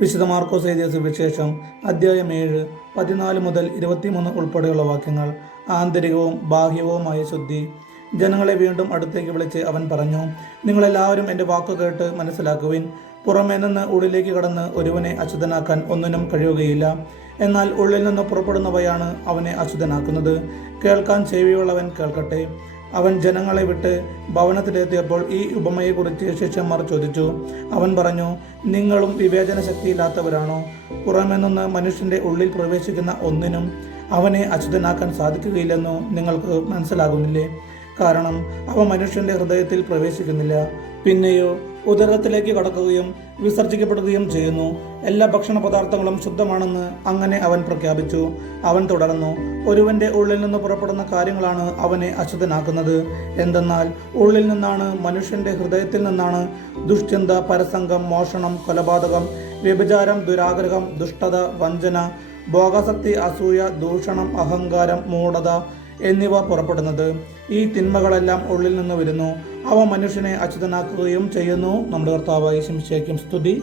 വിശുദ്ധ മാർക്കോസ് എഴുതിയ സുവിശേഷം അധ്യായം ഏഴ് പതിനാല് മുതൽ ഇരുപത്തിമൂന്ന് ഉൾപ്പെടെയുള്ള വാക്യങ്ങൾ. ആന്തരികവും ബാഹ്യവുമായ ശുദ്ധി. ജനങ്ങളെ വീണ്ടും അടുത്തേക്ക് വിളിച്ച് അവൻ പറഞ്ഞു നിങ്ങളെല്ലാവരും എന്റെ വാക്കു കേട്ട് മനസ്സിലാക്കുവിൻ. പുറമേ നിന്ന് ഉള്ളിലേക്ക് കടന്ന് ഒരുവനെ അശുദ്ധനാക്കാൻ ഒന്നിനും കഴിയുകയില്ല. എന്നാൽ ഉള്ളിൽ നിന്ന് പുറപ്പെടുന്നവയാണ് അവനെ അശുദ്ധനാക്കുന്നത്. കേൾക്കാൻ ചെവിയുള്ളവൻ കേൾക്കട്ടെ. അവൻ ജനങ്ങളെ വിട്ട് ഭവനത്തിലെത്തിയപ്പോൾ ഈ ഉപമയെക്കുറിച്ച് ശിഷ്യന്മാർ ചോദിച്ചു. അവൻ പറഞ്ഞു നിങ്ങളും വിവേചന ശക്തിയില്ലാത്തവരാണോ പുറമെ നിന്ന് മനുഷ്യന്റെ ഉള്ളിൽ പ്രവേശിക്കുന്ന ഒന്നിനും അവനെ അച്യുതനാക്കാൻ സാധിക്കുകയില്ലെന്നോ നിങ്ങൾക്ക് മനസ്സിലാകുന്നില്ലേ? കാരണം അവ മനുഷ്യന്റെ ഹൃദയത്തിൽ പ്രവേശിക്കുന്നില്ല. പിന്നെയോ ഉദരത്തിലേക്ക് കടക്കുകയും വിസർജിക്കപ്പെടുകയും ചെയ്യുന്നു. എല്ലാ ഭക്ഷണ പദാർത്ഥങ്ങളും ശുദ്ധമാണെന്ന് അങ്ങനെ അവൻ പ്രഖ്യാപിച്ചു. അവൻ തുടർന്നു ഒരുവന്റെ ഉള്ളിൽ നിന്ന് പുറപ്പെടുന്ന കാര്യങ്ങളാണ് അവനെ അശുദ്ധനാക്കുന്നത്. എന്തെന്നാൽ ഉള്ളിൽ നിന്നാണ് മനുഷ്യന്റെ ഹൃദയത്തിൽ നിന്നാണ് ദുഷ്ചിന്ത പരസംഗം മോഷണം കൊലപാതകം വ്യഭിചാരം ദുരാഗ്രഹം ദുഷ്ടത വഞ്ചന ഭോഗാസക്തി അസൂയ ദൂഷണം അഹങ്കാരം മൂഢത എന്നിവ പുറപ്പെടുന്നത്. ഈ തിന്മകളെല്ലാം ഉള്ളിൽ നിന്ന് വരുന്നു. അവ മനുഷ്യനെ അച്യുതനാക്കുകയും ചെയ്യുന്നു. നമ്മുടെ കർത്താവായി ശിംശേക്കും സ്തുതി.